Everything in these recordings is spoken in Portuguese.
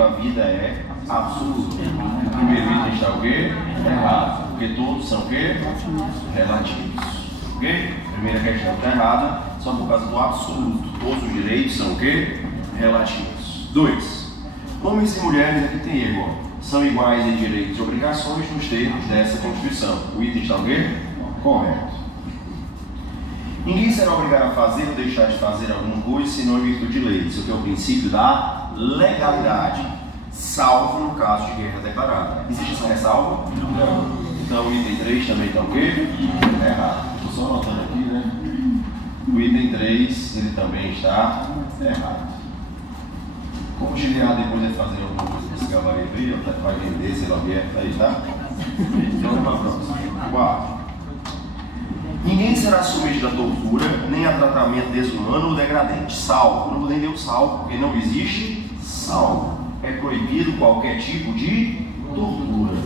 direito à vida é absoluto. O primeiro item está o quê? Errado. Porque todos são o quê? Relativos. Ok? Primeira questão está errada, só por causa do absoluto. Todos os direitos são o quê? Relativos. 2. Homens e mulheres, aqui tem erro, ó, são iguais em direitos e obrigações nos termos dessa Constituição. O item está o quê? Correto. Ninguém será obrigado a fazer ou deixar de fazer alguma coisa senão em virtude de lei. Isso aqui é o princípio da legalidade, salvo no caso de guerra declarada. Existe essa ressalva? Não. Então o item 3 também está o quê? Errado. Estou só anotando aqui, né? O item 3, ele também está errado. Como o GDA depois vai fazer alguma coisa com esse gabarito aí, vai vender, sei lá o que é, aí, tá? Então vamos para a próxima. 4. Ninguém será submetido à tortura, nem a tratamento desumano ou degradante, salvo. Não vou nem ler o salvo, porque não existe salvo. É proibido qualquer tipo de tortura,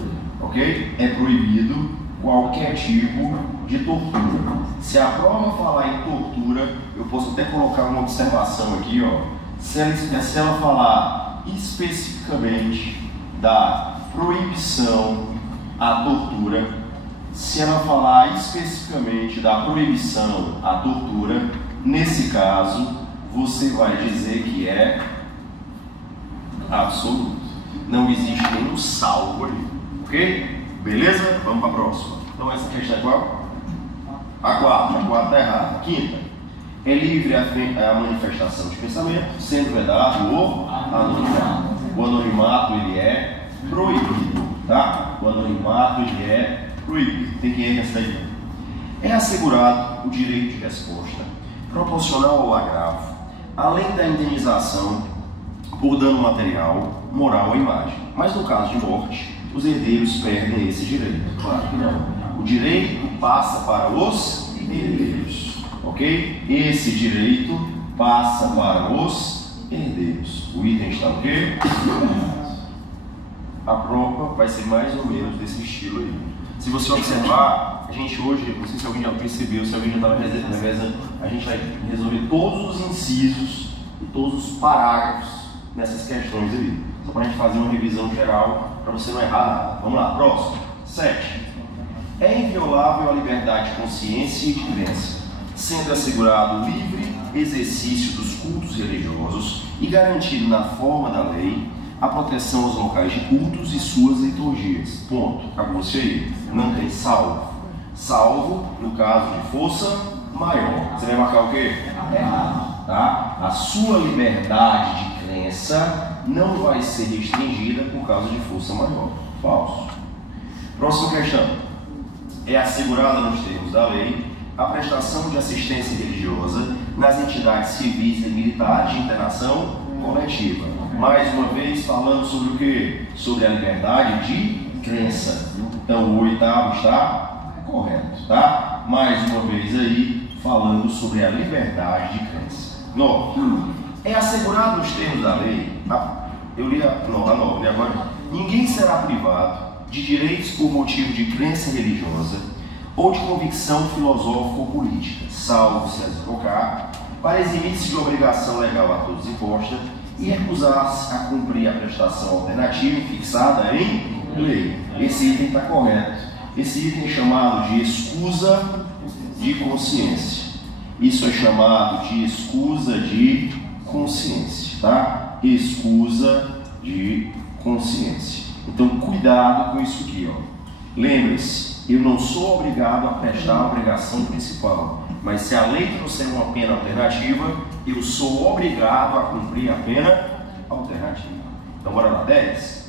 ok? É proibido qualquer tipo de tortura. Se a prova falar em tortura, eu posso até colocar uma observação aqui, ó. Se ela falar especificamente da proibição à tortura, se ela falar especificamente da proibição à tortura, nesse caso, você vai dizer que é absoluto. Não existe nenhum salvo ali, ok? Beleza? Vamos para a próxima. Então essa questão é qual? A 4. A 4 está errada. 5ª. É livre a manifestação de pensamento, sendo vedado o anonimato. O anonimato, ele é proibido, tá? O anonimato, ele é proibido. Tem que ir nessa daí. É assegurado o direito de resposta, proporcional ao agravo, além da indenização por dano material, moral ou imagem. Mas no caso de morte, os herdeiros perdem esse direito. Claro que não. O direito passa para os herdeiros. Ok? Esse direito passa para os herdeiros. O item está o quê? A prova vai ser mais ou menos desse estilo aí. Se você observar, a gente hoje, não sei se alguém já percebeu, se alguém já estava revezando, a gente vai resolver todos os incisos e todos os parágrafos nessas questões aí. Só para a gente fazer uma revisão geral, para você não errar nada. Vamos lá, próximo. 7. É inviolável a liberdade de consciência e de crença, sendo assegurado o livre exercício dos cultos religiosos e garantido na forma da lei a proteção aos locais de cultos e suas liturgias. Ponto. Acabou-se aí. Não tem salvo. Salvo no caso de força maior. Você vai marcar o quê? Errado. Tá? A sua liberdade de crença não vai ser restringida por causa de força maior. Falso. Próxima questão. É assegurada nos termos da lei a prestação de assistência religiosa nas entidades civis e militares de internação coletiva. Mais uma vez falando sobre o que? Sobre a liberdade de crença. Então o 8º está correto, tá? Mais uma vez aí falando sobre a liberdade de crença. 9. É assegurado nos termos da lei, eu li a 9, agora, ninguém será privado de direitos por motivo de crença religiosa ou de convicção filosófica ou política, salvo se as invocar, para eximir-se de obrigação legal a todos imposta e recusar-se a cumprir a prestação alternativa fixada em lei. Esse item está correto. Esse item é chamado de escusa de consciência. Isso é chamado de escusa de consciência, tá? Escusa de consciência. Então, cuidado com isso aqui, ó. Lembre-se, eu não sou obrigado a prestar a obrigação principal, mas se a lei trouxer uma pena alternativa, eu sou obrigado a cumprir a pena alternativa. Então, bora lá. 10.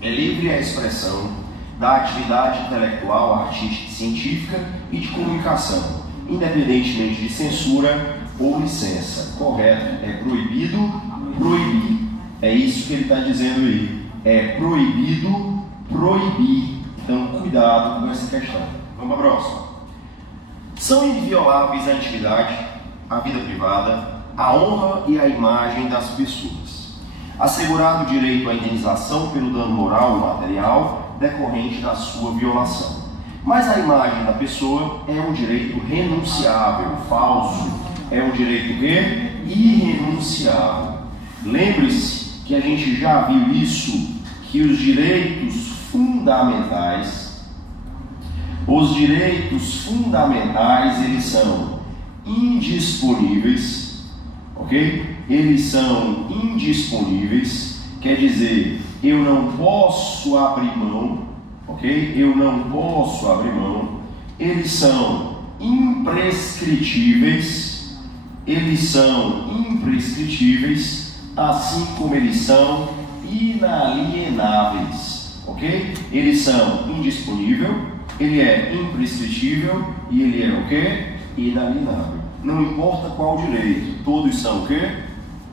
É livre a expressão da atividade intelectual, artística, científica e de comunicação, independentemente de censura ou licença. Correto? É proibido proibir. É isso que ele está dizendo aí. É proibido proibir. Então, cuidado com essa questão. Vamos para a próxima. São invioláveis a intimidade, a vida privada, a honra e a imagem das pessoas. Assegurado o direito à indenização pelo dano moral ou material decorrente da sua violação. Mas a imagem da pessoa é um direito renunciável, falso. É um direito quê? Irrenunciável. Lembre-se que a gente já viu isso, que os direitos fundamentais, eles são indisponíveis, ok? Eles são indisponíveis, quer dizer, eu não posso abrir mão, ok? Eu não posso abrir mão. Eles são imprescritíveis, assim como eles são inalienáveis, ok? Eles são indisponível, ele é imprescritível e ele é o quê? Inalienável. Não importa qual direito, todos são o quê?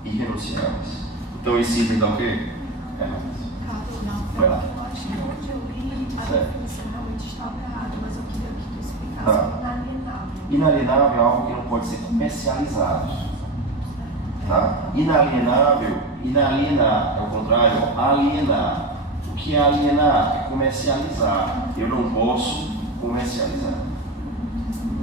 Irrenunciáveis. Então esse item dá o quê? Vai lá. Inalienável é algo que não pode ser comercializado. Tá? Inalienável, inalienar, é o contrário, alienar. O que é alienar? É comercializar. Eu não posso comercializar.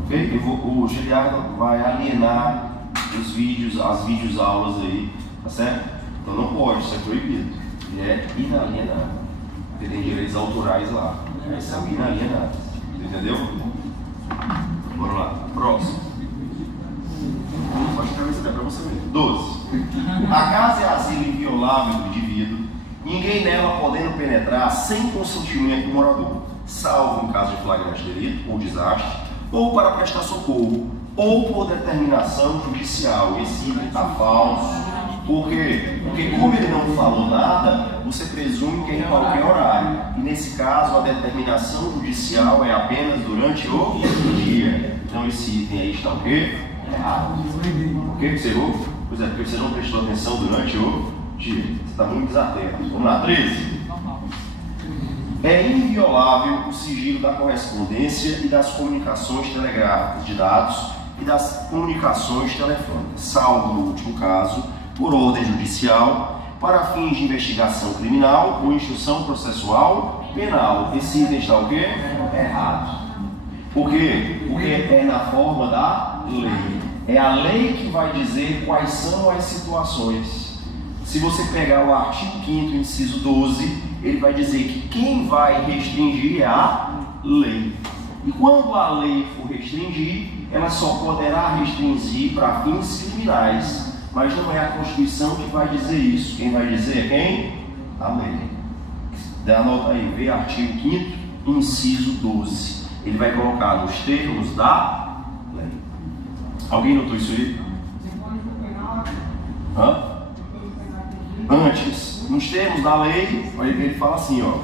Ok? O Giliardo vai alienar os vídeos, as videoaulas aí, tá certo? Então não pode, isso é proibido. Ele é inalienável. Ele tem direitos autorais lá. Eles são inalienáveis. Entendeu? Bora lá. Próximo. Pode ficar esse para você mesmo. 12. A casa é asilo inviolável do indivíduo, ninguém nela podendo penetrar sem consentimento do morador, salvo em caso de flagrante delito ou desastre, ou para prestar socorro, ou por determinação judicial. Esse item está falso. Por quê? Porque como ele não falou nada, você presume que é em qualquer horário. E nesse caso, a determinação judicial é apenas durante o dia. Então esse item aí está o quê? Errado. Por que você errou? Pois é, porque você não prestou atenção durante o dia. Você está muito desatento. Vamos lá, 13. É inviolável o sigilo da correspondência e das comunicações telegráficas de dados e das comunicações telefônicas, salvo no último caso, por ordem judicial, para fins de investigação criminal ou instrução processual penal. Esse item está o quê? Errado. Por quê? Porque é na forma da lei. É a lei que vai dizer quais são as situações. Se você pegar o artigo 5º, inciso 12, ele vai dizer que quem vai restringir é a lei. E quando a lei for restringir, ela só poderá restringir para fins criminais. Mas não é a Constituição que vai dizer isso. Quem vai dizer é quem? A lei. Dá nota aí, vê artigo 5º, inciso 12. Ele vai colocar nos termos da lei. Alguém notou isso aí? Hã? Antes, nos termos da lei, ele fala assim, ó.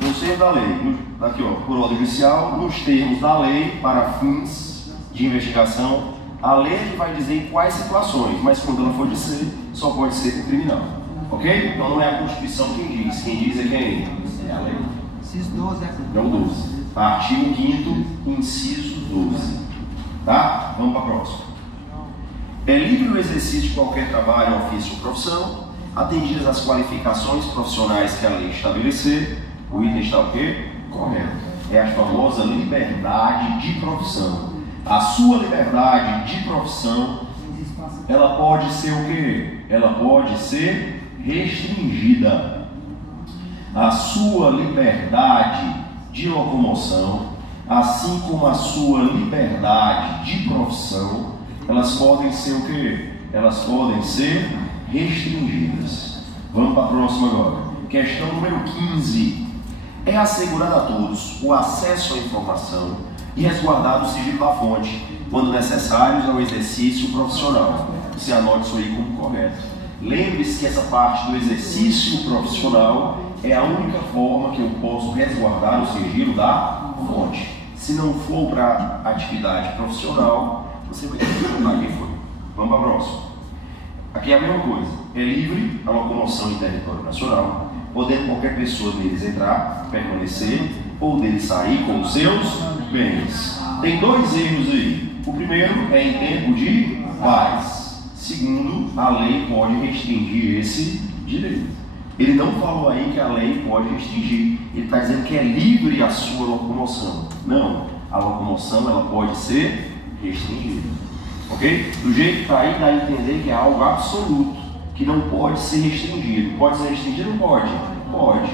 Nos termos da lei, aqui, ó, por ordem judicial, nos termos da lei, para fins de investigação. A lei vai dizer em quais situações, mas quando ela for dizer, só pode ser com criminal. Ok? Então não é a Constituição quem diz. Quem diz é quem? É a lei. Inciso 12, é o 12. Artigo 5º, inciso 12. Tá? Vamos para a próxima. É livre o exercício de qualquer trabalho, ofício ou profissão, atendidas as qualificações profissionais que a lei estabelecer. O item está o quê? Correto. É a famosa liberdade de profissão. A sua liberdade de profissão, ela pode ser o quê? Ela pode ser restringida. A sua liberdade de locomoção, assim como a sua liberdade de profissão, elas podem ser o quê? Elas podem ser restringidas. Vamos para a próxima agora. Questão número 15. É assegurado a todos o acesso à informação e resguardado o sigilo da fonte, quando necessários ao exercício profissional. Você anote isso aí como correto. Lembre-se que essa parte do exercício profissional é a única forma que eu posso resguardar o sigilo da fonte. Se não for para atividade profissional, você vai ter que contar quem foi. Vamos para a próxima. Aqui é a mesma coisa. É livre a locomoção em território nacional, podendo qualquer pessoa deles entrar, permanecer ou deles sair com os seus bens. Tem dois erros aí. O primeiro é em tempo de paz. Segundo, a lei pode restringir esse direito. Ele não falou aí que a lei pode restringir. Ele está dizendo que é livre a sua locomoção. Não, a locomoção ela pode ser restringida. Ok? Do jeito que está aí, dá a entender que é algo absoluto, que não pode ser restringido. Pode ser restringido? Não pode? Pode.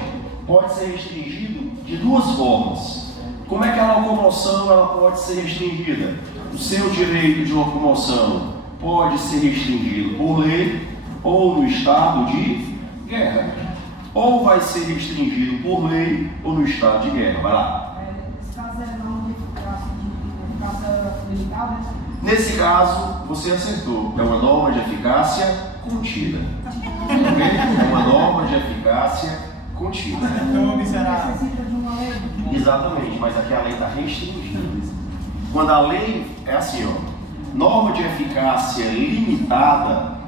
Pode ser restringido de duas formas. Como é que a locomoção ela pode ser restringida? O seu direito de locomoção pode ser restringido por lei ou no estado de guerra. Ou vai ser restringido por lei ou no estado de guerra. Vai lá. Nesse caso, você acertou. É uma norma de eficácia contida. É uma norma de eficácia contida. Exatamente, mas aqui a lei está restringida. Quando a lei é assim, ó, norma de eficácia limitada,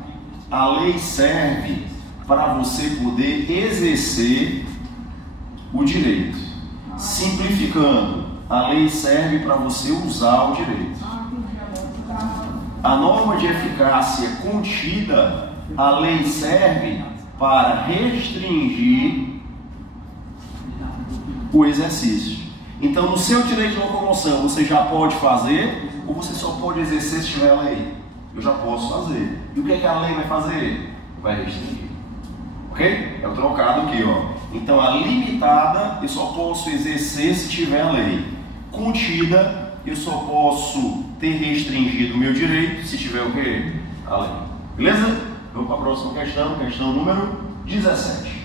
a lei serve para você poder exercer o direito. Simplificando, a lei serve para você usar o direito. A norma de eficácia contida, a lei serve para restringir o exercício. Então, no seu direito de locomoção, você já pode fazer ou você só pode exercer se tiver a lei? Eu já posso fazer. E o que é que a lei vai fazer? Vai restringir. Ok? É o trocado aqui, ó. Então, a limitada, eu só posso exercer se tiver a lei. Contida, eu só posso ter restringido o meu direito se tiver o quê? A lei. Beleza? Vamos para a próxima questão, questão número 17.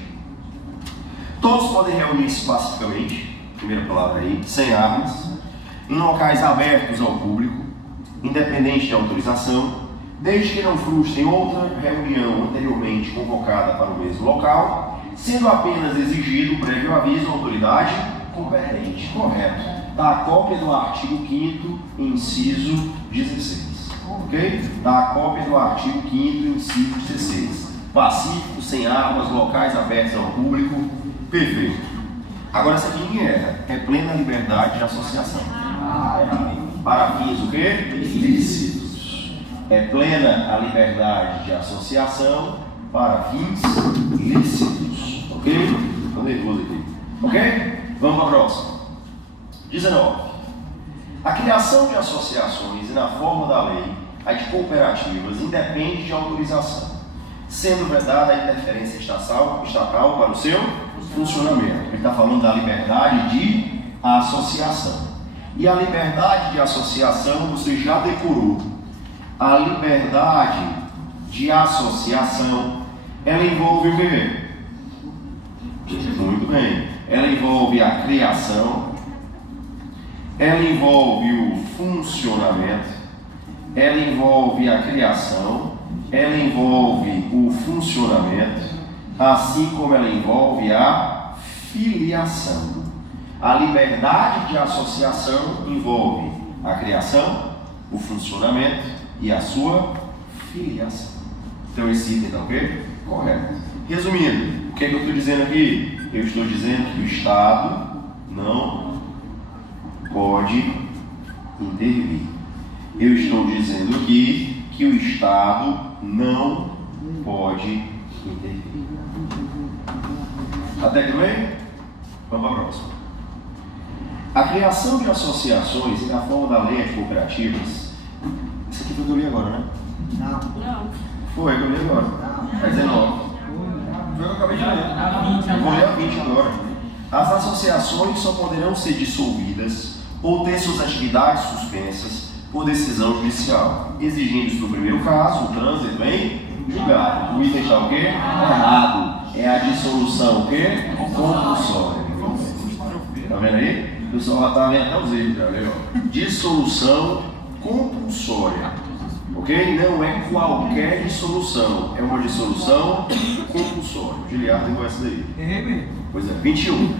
Todos podem reunir-se pacificamente, primeira palavra aí, sem armas, em locais abertos ao público, independente de autorização, desde que não frustrem outra reunião anteriormente convocada para o mesmo local, sendo apenas exigido prévio aviso à autoridade competente. Correto. Dá a cópia do artigo 5º, inciso 16. Ok? Dá a cópia do artigo 5º, inciso 16. Pacífico, sem armas, locais abertos ao público. Perfeito. Agora essa aqui ninguém erra. É plena liberdade de associação. Para fins o quê? Ilícitos. É plena a liberdade de associação para fins lícitos. Ok? Estou nervoso aqui. Ok? Vamos para a próxima. 19. A criação de associações e na forma da lei, a de cooperativas, independe de autorização, sendo vedada a interferência estatal para o seu funcionamento. Ele está falando da liberdade de associação. E a liberdade de associação você já decorou. A liberdade de associação, ela envolve o quê? Muito bem. Ela envolve a criação, ela envolve o funcionamento, ela envolve a criação, ela envolve o funcionamento, assim como ela envolve a filiação. A liberdade de associação envolve a criação, o funcionamento e a sua filiação. Então esse item está ok? Correto. Resumindo, o que é que eu estou dizendo aqui? Eu estou dizendo que o Estado não pode intervir. Eu estou dizendo aqui que o Estado não pode intervir. Até que bem? Vamos para a próxima. A criação de associações e na forma da lei de cooperativas. Isso aqui foi o que eu li agora, né? Não. Foi, que eu li agora. É 19. Foi o que eu acabei de ler. Eu vou ler a 20 agora. As associações só poderão ser dissolvidas ou ter suas atividades suspensas por decisão judicial, exigindo-se no primeiro caso o trânsito em julgado. O item está o quê? Errado. É a dissolução o quê? Compulsória. Está vendo aí? O pessoal já está vendo até os erros, já viu? Dissolução compulsória. Ok? Não é qualquer dissolução, é uma dissolução compulsória. O Giliardo tem essa daí. Pois é, 21.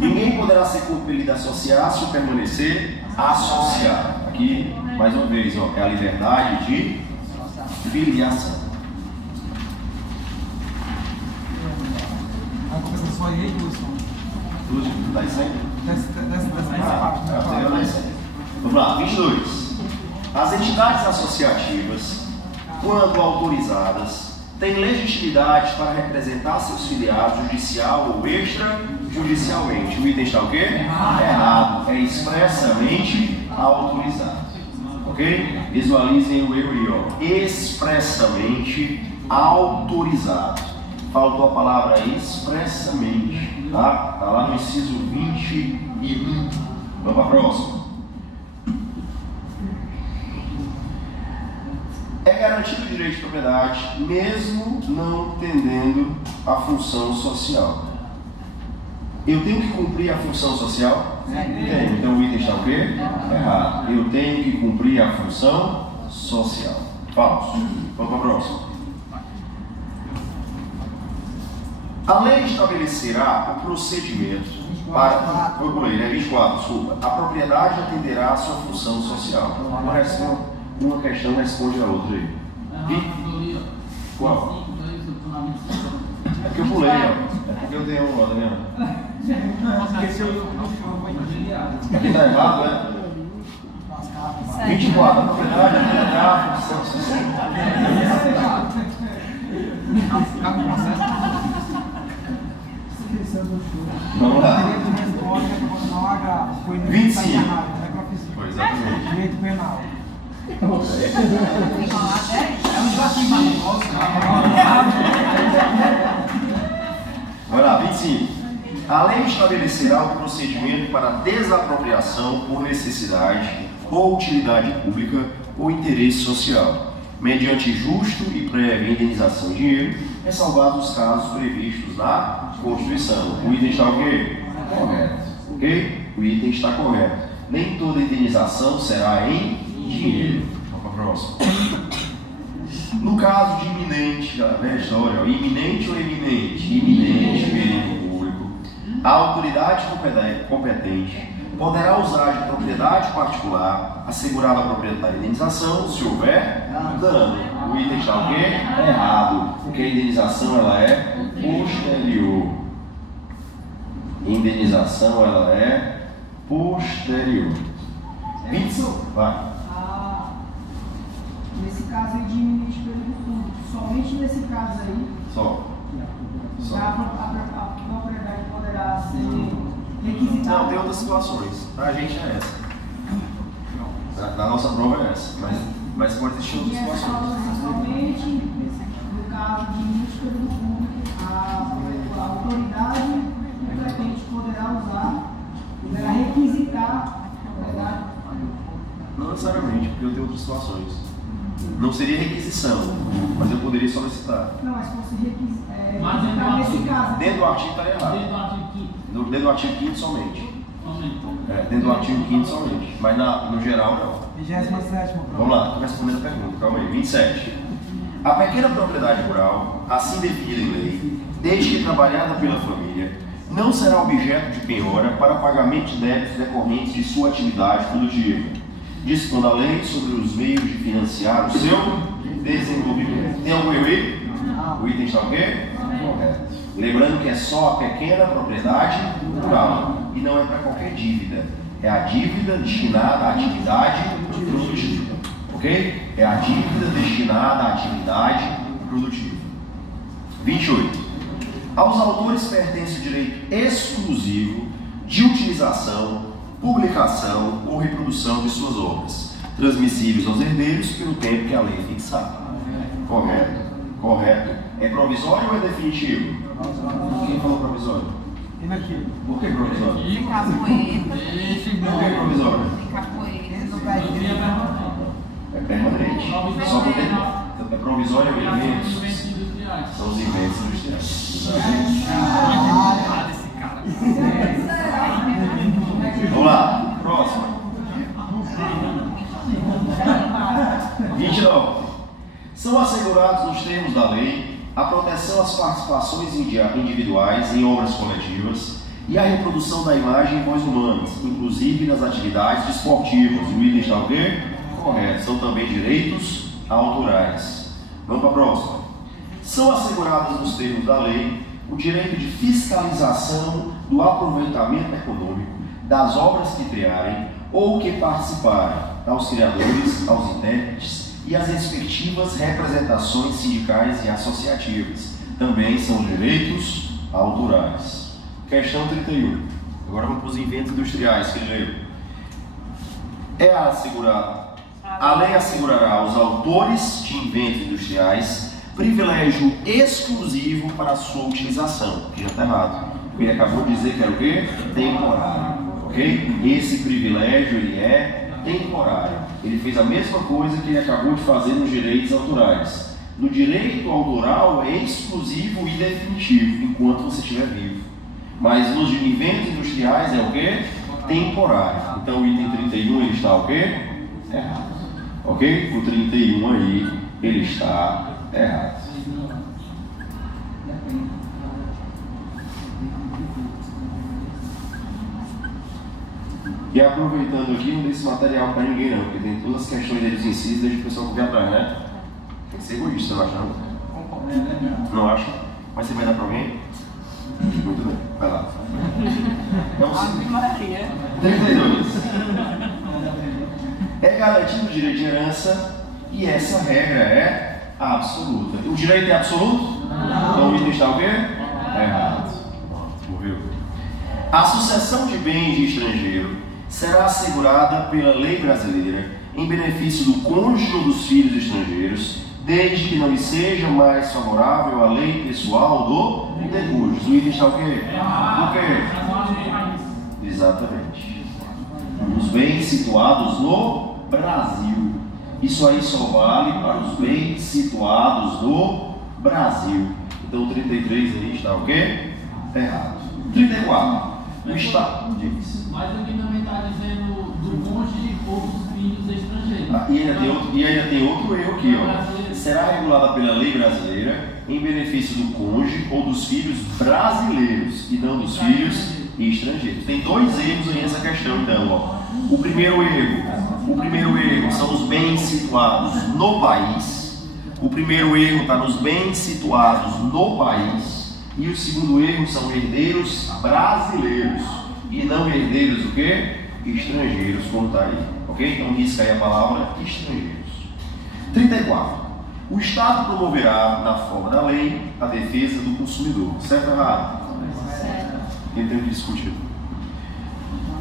Ninguém poderá ser compelido a associar-se ou permanecer associado. Aqui, mais uma vez, ó, é a liberdade de filiação. A compensação aí, Wilson. Tudo dá isso aí? Dessa Vamos lá, 22. As entidades associativas, quando autorizadas, têm legitimidade para representar seus filiados judicial ou extrajudicialmente. O item está o quê? Errado. É expressamente autorizado. Ok? Visualizem o erro aí, ó. Expressamente autorizado. Faltou a palavra expressamente, tá? Tá lá no inciso 21. Vamos para a próxima. É garantido o direito de propriedade, mesmo não tendendo a função social. Eu tenho que cumprir a função social? Tenho. Então o item está o quê? Errado. Eu tenho que cumprir a função social. Falso. Vamos para a próxima. A lei estabelecerá o procedimento para... Eu pulei, né? 24, desculpa. A propriedade atenderá à sua função social. Uma questão responde a outra aí. E? Qual? É porque eu pulei, ó. É porque eu dei uma roda, né? Aqui tá errado, né? 24. A propriedade atenderá à função social. Vamos lá. 25. Foi exatamente. Direito penal. Vai lá, 25. A lei estabelecerá o procedimento para desapropriação por necessidade ou utilidade pública ou interesse social, mediante justo e prévia indenização em dinheiro, ressalvados os casos previstos na Constituição. O item está o quê? Correto. Ok? O item está correto. Nem toda indenização será em dinheiro. Vamos para a próxima. No caso de iminente, já vem a história, ó, iminente ou eminente? Iminente perigo público. A autoridade competente poderá usar de propriedade particular, assegurada a propriedade da indenização, se houver dano. O item está o quê? Errado, porque a indenização ela é posterior. Indenização ela é posterior. 25, vai. Nesse caso aí de iminente perigo público, somente nesse caso aí, Só. a propriedade poderá ser requisitada. Não, tem outras situações. A gente é essa. Na nossa prova é essa. Mas pode existir outras situações. Somente no caso de iminente perigo público, a autoridade competente poderá requisitar a propriedade. Não necessariamente, porque eu tenho outras situações. Não seria requisição, mas eu poderia solicitar. Não, mas se fosse requisitar nesse caso. Dentro do artigo está errado. Dentro do artigo 5º somente. Dentro do artigo 5º somente. Mas no geral não. 27ª. Vamos lá, estou respondendo a pergunta. Calma aí. 27. A pequena propriedade rural, assim definida em lei, desde que trabalhada pela família, não será objeto de penhora para pagamento de débitos decorrentes de sua atividade produtiva, dispõe a lei sobre os meios de financiar o seu desenvolvimento. Tem algum erro aí? O item está o quê? Correto. Lembrando que é só a pequena propriedade rural e não é para qualquer dívida. É a dívida destinada à atividade produtiva. Ok? É a dívida destinada à atividade produtiva. 28. Aos autores pertence o direito exclusivo de utilização, publicação ou reprodução de suas obras, transmissíveis aos herdeiros pelo tempo que a lei fixar. Correto? Correto. É provisório ou é definitivo? Quem falou provisório? Por que provisório? Tem capoeira. Por que provisório? Tem capoeira. É permanente. Só porque é provisório ou eventos? São os eventos industriais. Vamos lá, próxima. 29. São assegurados nos termos da lei a proteção às participações individuais em obras coletivas e a reprodução da imagem em voz humanas, inclusive nas atividades desportivas. O item está o quê? Correto. São também direitos autorais. Vamos para a próxima. São assegurados nos termos da lei o direito de fiscalização do aproveitamento econômico das obras que criarem ou que participarem, aos criadores, aos intérpretes e às respectivas representações sindicais e associativas. Também são direitos autorais. Questão 31. Agora vamos para os inventos industriais que ele leu. É assegurado. A lei assegurará aos autores de inventos industriais privilégio exclusivo para a sua utilização, que já está errado. Ele acabou de dizer que era o quê? Temporário, ok? Esse privilégio, ele é temporário. Ele fez a mesma coisa que ele acabou de fazer nos direitos autorais. No direito autoral é exclusivo e definitivo, enquanto você estiver vivo. Mas nos inventos industriais é o quê? Temporário. Então o item 31 ele está o quê? Errado. Ok? O 31 aí, ele está errado. E aproveitando aqui, não dê esse material para ninguém não, porque tem todas as questões deles incisos, deixa o pessoal correr atrás, né? Tem que ser egoísta, não acha não? Não acha? Mas você vai dar para alguém? Muito bem, vai lá. É um 32. É garantido o direito de herança e essa regra é absoluta. O direito é absoluto? Então o item está o quê? Errado. Morreu. A sucessão de bens de estrangeiro será assegurada pela lei brasileira em benefício do cônjuge ou dos filhos estrangeiros, desde que não lhe seja mais favorável a lei pessoal do cônjuge. O item está o quê? Do quê? Exatamente. Os bens situados no Brasil. Isso aí só vale para os bens situados no Brasil. Então o 33 aí está o quê? Errado. 34. O Estado diz. Mas aqui também está dizendo do cônjuge ou dos filhos estrangeiros. E ainda tem outro erro aqui, ó. Será regulada pela lei brasileira em benefício do cônjuge ou dos filhos brasileiros e não dos filhos estrangeiros. Tem dois erros aí nessa questão, então, ó. O primeiro erro são os bens situados no país. O primeiro erro está nos bens situados no país. E o segundo erro são herdeiros brasileiros e não herdeiros o quê? Estrangeiros, como está aí. Ok? Então risca aí a palavra estrangeiros. 34. O Estado promoverá, na forma da lei, a defesa do consumidor. Certo ou errado? Certo. Quem tem que discutir?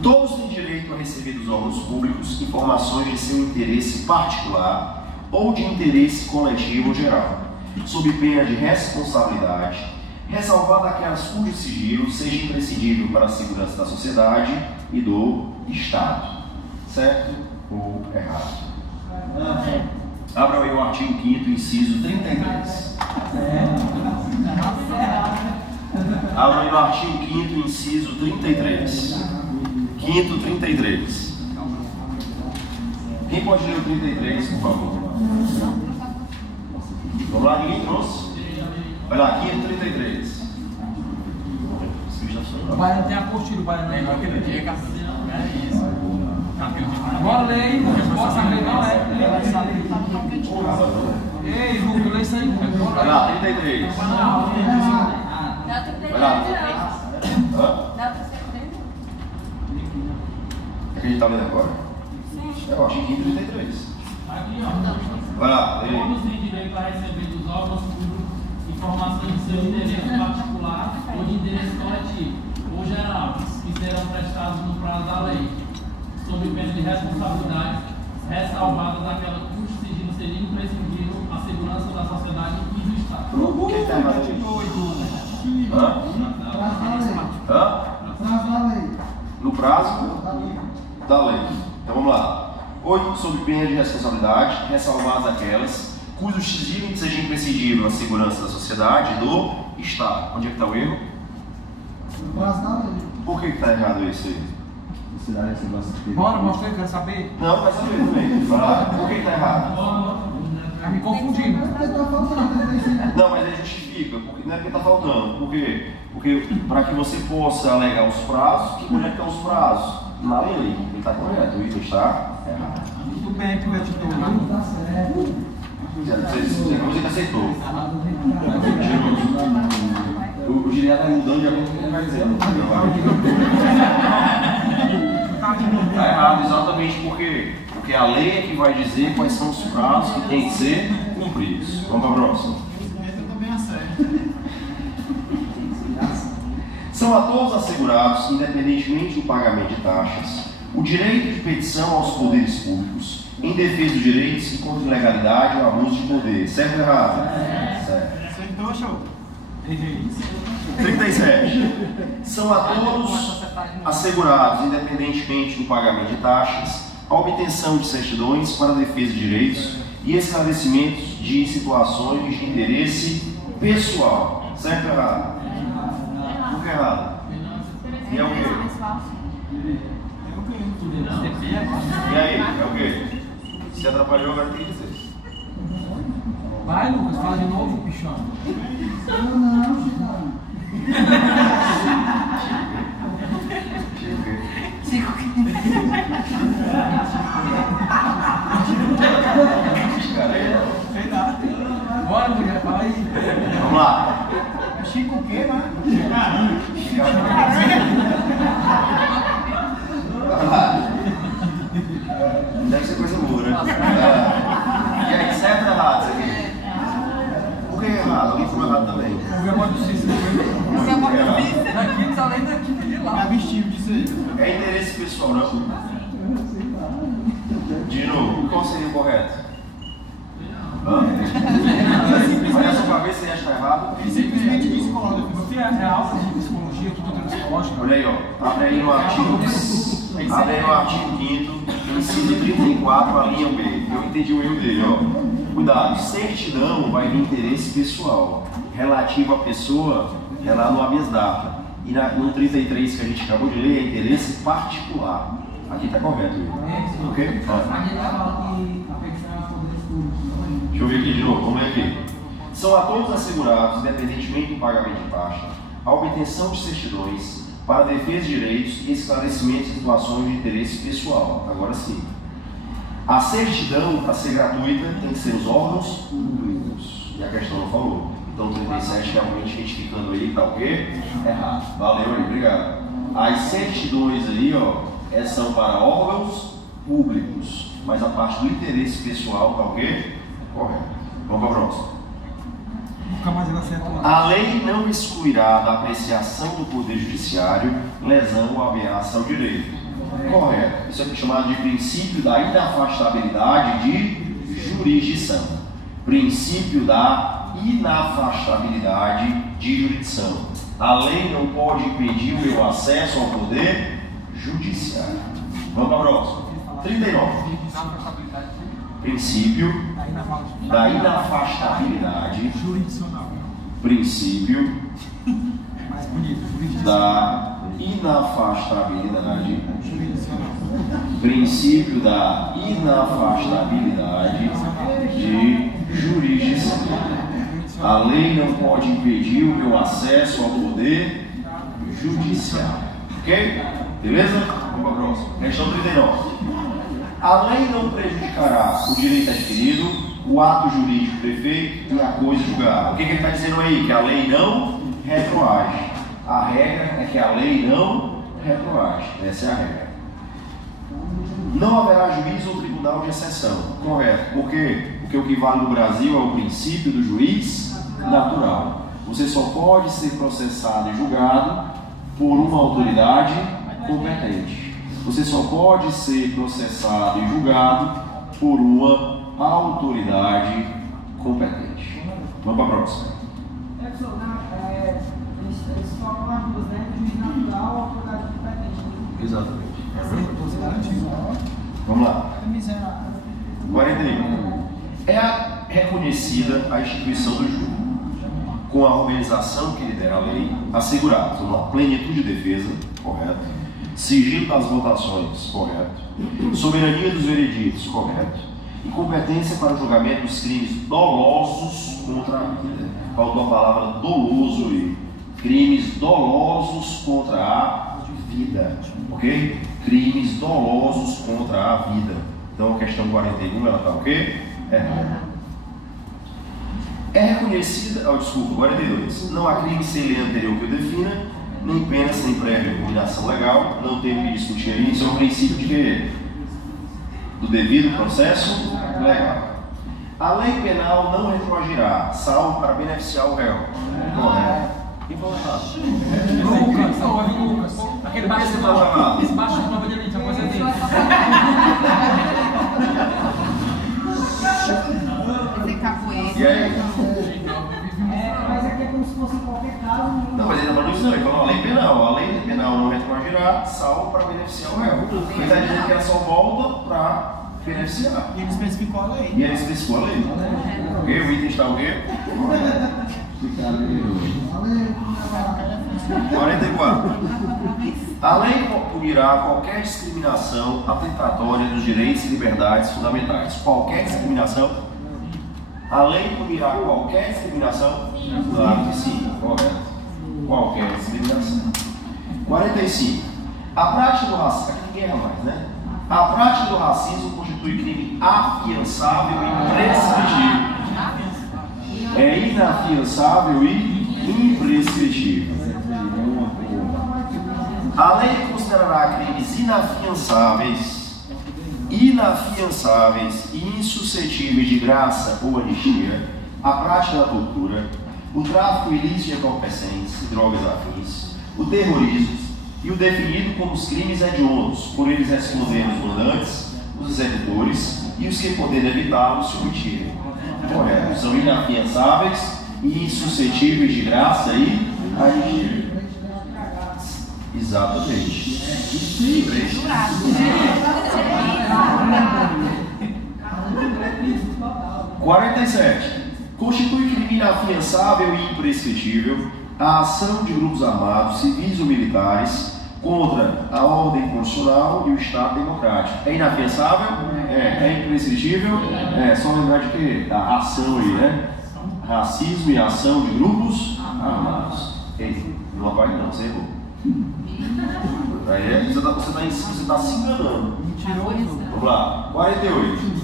Todos têm direito a receber dos órgãos públicos informações de seu interesse particular ou de interesse coletivo ou geral, sob pena de responsabilidade, ressalvado aquelas cujo sigilo seja imprescindível para a segurança da sociedade e do Estado. Certo ou errado? Abra aí o artigo 5º, inciso 33. Abra aí o artigo 5º, inciso 33. 5º, 33. Quem pode ler o 33, por favor? Vamos lá, ninguém trouxe? Vai lá, 5º, 33. O baiano tem apostila, o baiano lembra aquele dia que é isso. Agora lei, não posso saber, não é. Ei, Hugo, lê isso aí. Vai lá, 33. Vai lá. É que a gente está lendo agora? Eu acho que 33. Aqui, ó. Vai lá, lê. Todos têm direito a receber dos órgãos públicos informações de seu interesse particular ou de interesse coletivo ou geral, que serão prestados no prazo da lei, sob pena de responsabilidade, ressalvadas aquela cujo sigilo seria imprescindível à segurança da sociedade e do Estado. Quem está errado aí? No prazo da lei. Então vamos lá. 8. Sob pena de responsabilidade, ressalvadas aquelas cujo sigilo seja imprescindível à segurança da sociedade e do Estado. Onde é que está o erro? No prazo da lei. Por que está errado isso aí? Bora, mostra aí, quero saber. Não, vai saber também. Vai lá. Por que está errado? Tá me confundindo. Não, mas ele justifica. Porque, não é porque está faltando. Por quê? Porque para que você possa alegar os prazos, onde é que estão os prazos? Na lei. Ele está correto. O item está errado. Tudo bem, que o editor. Tá certo. Você que aceitou. O Giliano está mudando de acordo com o que ele vai dizendo. Está errado exatamente porque a lei é que vai dizer quais são os prazos que têm que ser cumpridos. Vamos para a próxima. São a todos assegurados, independentemente do pagamento de taxas, o direito de petição aos poderes públicos em defesa dos direitos e contra a ilegalidade ou abuso de poder. Certo ou errado? Certo. Acertou, show. 37. São a todos assegurados, independentemente do pagamento de taxas, a obtenção de certidões para a defesa de direitos e esclarecimentos de situações de interesse pessoal. Certo ou errado? Por que errado? E é o quê? E aí, é o quê? Se atrapalhou, agora tem que dizer. Vai, Lucas, fala de novo, bichão. Bora, mulher, fala aí. Vamos lá. Chico o quê, mano? Deve ser coisa boa, né? E aí, certo ou errado isso aqui? Por que é errado? Alguém falou errado também. Ouvi a voz do Cícero. Daqui, não tá além daqui, de lá. É vestível disso aí. É interesse pessoal, não? De novo, qual seria o correto? Olha a sua cabeça e acha errado. Ele simplesmente discorda. Você é aula de psicologia, tudo psicológica? Olha aí, ó. Abre aí no artigo 5º, inciso 34, a linha B. Eu entendi o erro dele, ó. Cuidado, certidão vai vir interesse pessoal. Relativo à pessoa, é lá no habeas data. E no 33 que a gente acabou de ler, é interesse particular. Aqui está correto, viu? Ok? Deixa eu ver aqui de novo, vamos ler aqui. São a todos assegurados, independentemente do pagamento de taxa, a obtenção de certidões para defesa de direitos e esclarecimento de situações de interesse pessoal. Agora sim. A certidão, para ser gratuita, tem que ser os órgãos públicos. E a questão não falou. Então, 37 realmente retificando aí, tá o quê? Errado. Valeu aí, obrigado. As certidões aí, ó, são para órgãos públicos. Mas a parte do interesse pessoal, tá o quê? Correto. Vamos para a próxima. Nunca mais ela acerta. A lei não excluirá da apreciação do Poder Judiciário lesão ou ameaça ao direito. Correto. Isso é chamado de princípio da inafastabilidade de jurisdição. Princípio da inafastabilidade de jurisdição. A lei não pode impedir o meu acesso ao Poder Judiciário. Vamos para a próxima. 39. Princípio da inafastabilidade jurisdicional. Princípio Mais bonito, da inafastabilidade jurisdicional. Princípio da inafastabilidade de jurisdição. A lei não pode impedir o meu acesso ao Poder Judiciário. Ok? Beleza? Vamos para a próxima. Questão 39. A lei não prejudicará o direito adquirido, o ato jurídico perfeito e a coisa julgada. O que ele está dizendo aí? Que a lei não retroage. A regra é que a lei não retroage. Essa é a regra. Não haverá juiz ou tribunal de exceção. Correto. Por quê? Porque o que vale no Brasil é o princípio do juiz natural. Você só pode ser processado e julgado por uma autoridade competente. Você só pode ser processado e julgado por uma autoridade competente. Vamos para a próxima. Eles focam nas duas, né? Juiz natural ou autoridade competente. Exatamente. Vamos lá. 41. É reconhecida a instituição do júri, com a organização que lidera a lei, assegurada uma plenitude de defesa, correto, sigilo das votações, correto, soberania dos vereditos, correto, e competência para o julgamento dos crimes dolosos contra a vida. Faltou a palavra doloso aí. Crimes dolosos contra a vida, ok? Crimes dolosos contra a vida. Então a questão 41, ela está o quê? Errada. É reconhecida, desculpa, 42. Não há crime sem lei anterior que o defina, nem pena sem prévia combinação legal. Não tem o que discutir aí. Isso é um princípio de quê? Do devido processo legal. A lei penal não retroagirá, salvo para beneficiar o réu. Correto. Quem falou errado? Lucas, salve Lucas. Aquele baixo de prova de elite, a coisa dele. não, então a lei penal. A lei penal não retroagirá, salvo para beneficiar o réu. Ele está dizendo que ela só volta para beneficiar. E ele especificou a lei. E ele especificou a lei. Ok? O item está o quê? 44. A lei punirá qualquer discriminação atentatória dos direitos e liberdades fundamentais. Qualquer discriminação. A lei punirá qualquer discriminação? Claro que sim, correto. Qualquer discriminação. 45. A prática do racismo. Aqui ninguém erra mais, né? A prática do racismo constitui crime afiançável e imprescritível. É inafiançável e imprescritível. A lei considerará crimes inafiançáveis e insuscetíveis de graça ou anistia a prática da tortura, o tráfico ilícito de entorpecentes e drogas afins, o terrorismo e o definido como os crimes hediondos, por eles responderem os mandantes, os executores e os que poderem evitá-los se omitirem. Correto. São inafiançáveis e insuscetíveis de graça e anistia. Exatamente. 47. Constitui crime inafiançável e imprescritível a ação de grupos armados, civis ou militares contra a ordem constitucional e o Estado democrático. É inafiançável? É imprescritível? Só lembrar de que a ação aí, né? Racismo e ação de grupos armados. Não vai não, você errou. Aí você está se enganando. Vamos lá, 48.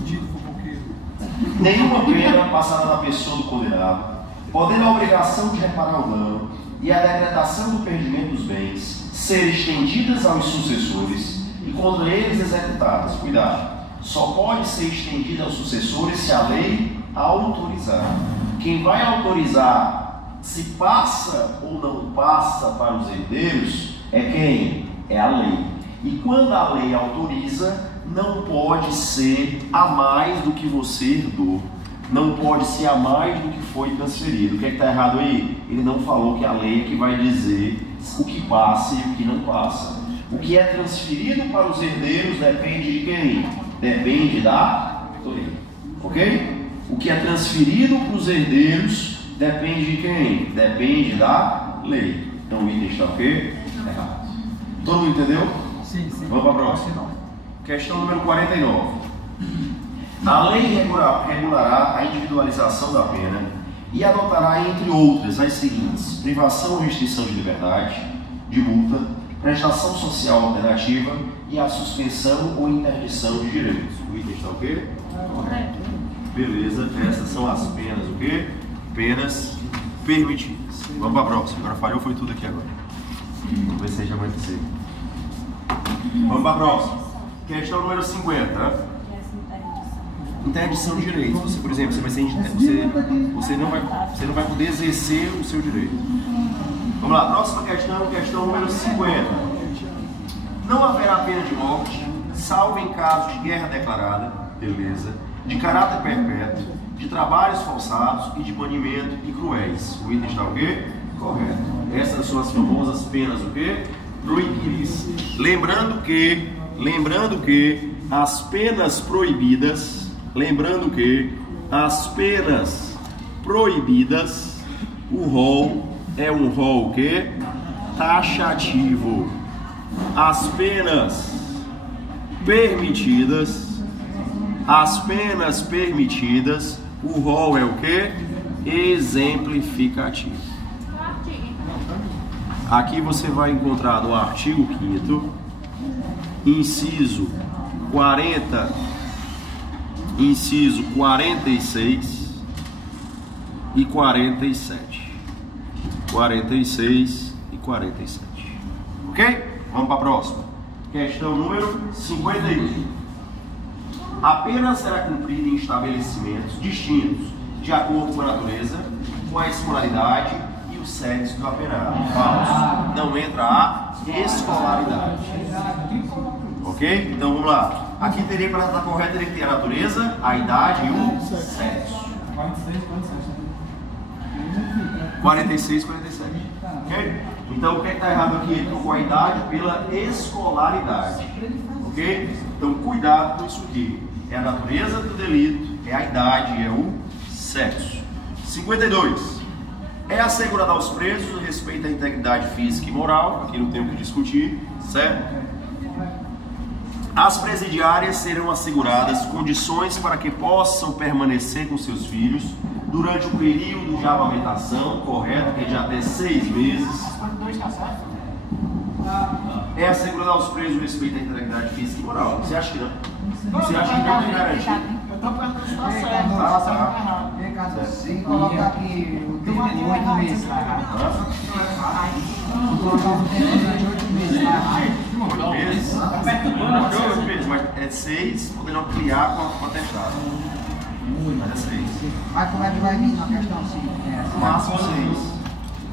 Nenhuma pena passará na pessoa do condenado, podendo a obrigação de reparar o dano e a decretação do perdimento dos bens ser estendidas aos sucessores e contra eles executadas. Cuidado, só pode ser estendida aos sucessores se a lei autorizar. Quem vai autorizar se passa ou não passa para os herdeiros é quem? É a lei. E quando a lei autoriza, não pode ser a mais do que você herdou. Não pode ser a mais do que foi transferido. O que é que está errado aí? Ele não falou que a lei é que vai dizer o que passa e o que não passa. O que é transferido para os herdeiros depende de quem? Depende da lei. Ok? O que é transferido para os herdeiros depende de quem? Depende da lei. Então o item está o quê? Errado. Todo mundo entendeu? Sim. Vamos para a próxima. Questão número 49. A lei regulará a individualização da pena e adotará, entre outras, as seguintes: privação ou restrição de liberdade, de multa, prestação social alternativa e a suspensão ou interdição de direitos. O item está o quê? Correto. Beleza, essas são as penas, o quê? Penas permitidas. Vamos para a próxima. Agora falhou, foi tudo aqui agora. Vamos ver se já vai ser. Vamos para a próxima. Questão número 50. Interdição de direitos. Você, por exemplo, você não vai poder exercer o seu direito. Vamos lá, próxima questão número 50. Não haverá pena de morte, salvo em caso de guerra declarada, beleza, de caráter perpétuo, de trabalhos forçados e de banimento e cruéis. O item está o quê? Correto. Essas são as famosas penas o quê? Proibidas. Lembrando que as penas proibidas, o rol é um rol que taxativo. As penas permitidas, o rol é o que? Exemplificativo. Aqui você vai encontrar no artigo 5º, inciso 46 e 47. 46 e 47. Ok? Vamos para a próxima. Questão número 51. A pena será cumprida em estabelecimentos distintos, de acordo com a natureza, com a escolaridade e o sexo do apenado. Falso. Não entra a escolaridade. Ok? Então vamos lá. Aqui teria, para estar correto, teria que ter a natureza, a idade e o sexo. 46, 47. 46, 47. Ok? Então o que está errado aqui? Ele trocou a idade pela escolaridade. Ok? Então cuidado com isso aqui. É a natureza do delito, é a idade, é o sexo. 52. É assegurado aos presos o respeito à integridade física e moral. Aqui não tem o que discutir, certo? As presidiárias serão asseguradas condições para que possam permanecer com seus filhos durante o período de amamentação, correto, que é de até 6 meses. É assegurado aos presos o respeito à integridade física e moral. Você acha que não? Você acha que não tem garantia? Eu estou perguntando se está certo. Se colocar aqui o tempo de 8 meses lá. Se colocar o tempo de 8 meses lá. 8 meses, mas é 6, podendo ampliar com a testada. Mas é 6. Mas como é que vai vir na questão assim? Máximo 6.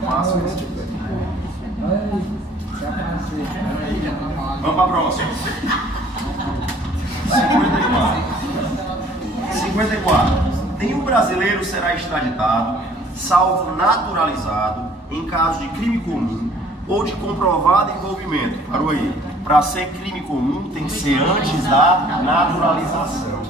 Máximo 6. Vamos para a próxima. 54. Nenhum brasileiro será extraditado, salvo naturalizado, em caso de crime comum ou de comprovado envolvimento. Parou aí. Para ser crime comum tem que ser antes da naturalização.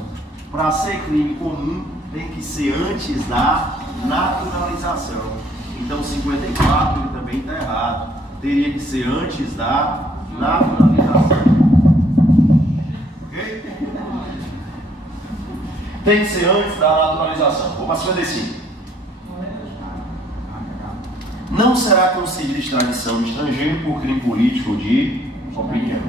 Para ser crime comum tem que ser antes da naturalização. Então 54 ele também está errado. Teria que ser antes da naturalização. Ok? Tem que ser antes da naturalização. Vou para 55. Não será concedida extradição de estrangeiro por crime político ou de opinião.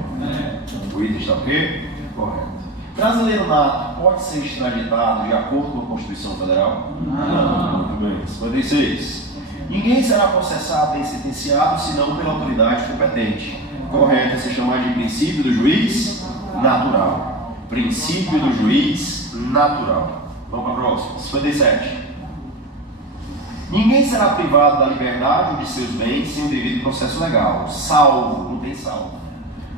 O item está ok? Correto. Brasileiro nato pode ser extraditado de acordo com a Constituição Federal? Não. Muito bem. 56. Ninguém será processado nem sentenciado senão pela autoridade competente. Correto é se chamar de princípio do juiz natural. Princípio do juiz natural. Vamos para a próxima. 57. Ninguém será privado da liberdade ou de seus bens sem o devido processo legal, salvo, não tem salvo.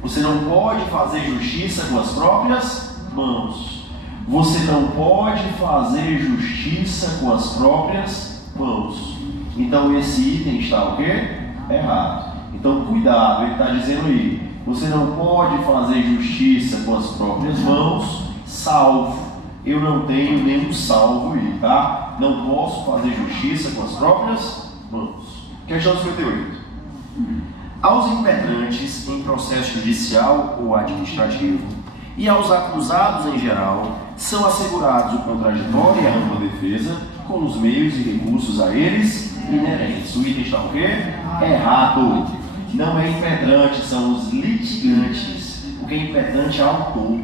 Você não pode fazer justiça com as próprias mãos. Você não pode fazer justiça com as próprias mãos. Então esse item está o quê? Errado. Então cuidado, ele está dizendo aí, você não pode fazer justiça com as próprias mãos, salvo. Eu não tenho nenhum salvo aí, tá? Não posso fazer justiça com as próprias mãos. Questão 58. Aos impetrantes em processo judicial ou administrativo e aos acusados em geral, são assegurados o contraditório e a ampla defesa com os meios e recursos a eles inerentes. O item está o quê? Errado. Não é impetrante, são os litigantes. Porque impetrante é autor.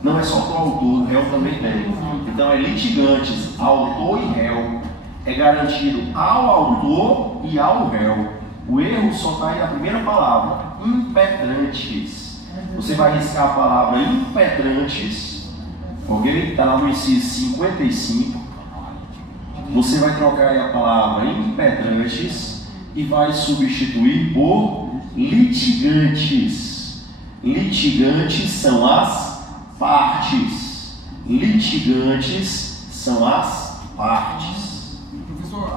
Não é só o autor, o réu também tem. Então é litigantes, autor e réu. É garantido ao autor e ao réu. O erro só está aí na primeira palavra, impetrantes. Você vai riscar a palavra impetrantes, ok? Está lá no inciso 55. Você vai trocar aí a palavra impetrantes e vai substituir por litigantes. Litigantes são as partes. Litigantes são as partes. Professor,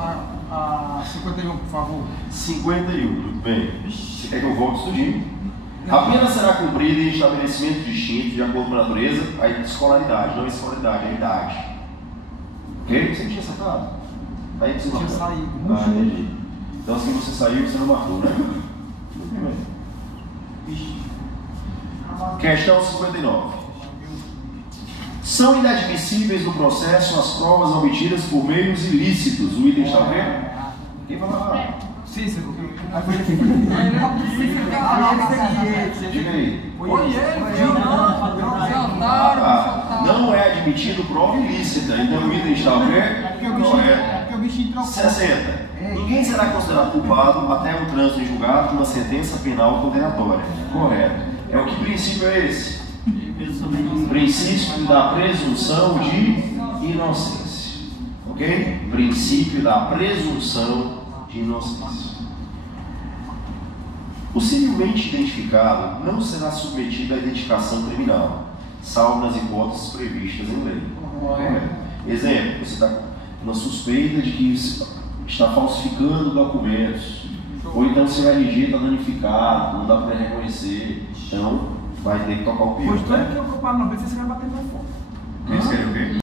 a 51, por favor. 51, tudo bem. Você quer que eu volte estudinho? A pena será cumprida em estabelecimento distinto, de acordo com a natureza, a escolaridade, não a escolaridade, a idade. Ok? Você tinha acertado? Tá aí que você Tinha marcou. saído. Ah, entendi. Então se você saiu, você não marcou, né? Muito bem. Questão 59. São inadmissíveis no processo as provas obtidas por meios ilícitos. O item está vendo? Quem vai lá? Cícero. Diga aí. Não é admitido prova ilícita. Então o item está o quê? Correto. 60. Ninguém será considerado culpado até o trânsito em julgado de uma sentença penal condenatória. Correto. É o que princípio é esse? Princípio da presunção de inocência. Ok? Princípio da presunção de inocência. O civilmente identificado não será submetido à identificação criminal, salvo nas hipóteses previstas em lei. Correto? Exemplo, você está com uma suspeita de que está falsificando documentos. Ou então seu RG está danificado, não dá para reconhecer. Então vai ter que tocar o pior. Pois tu é que ocupar 90, você vai bater mais forte. Esse aí o quê?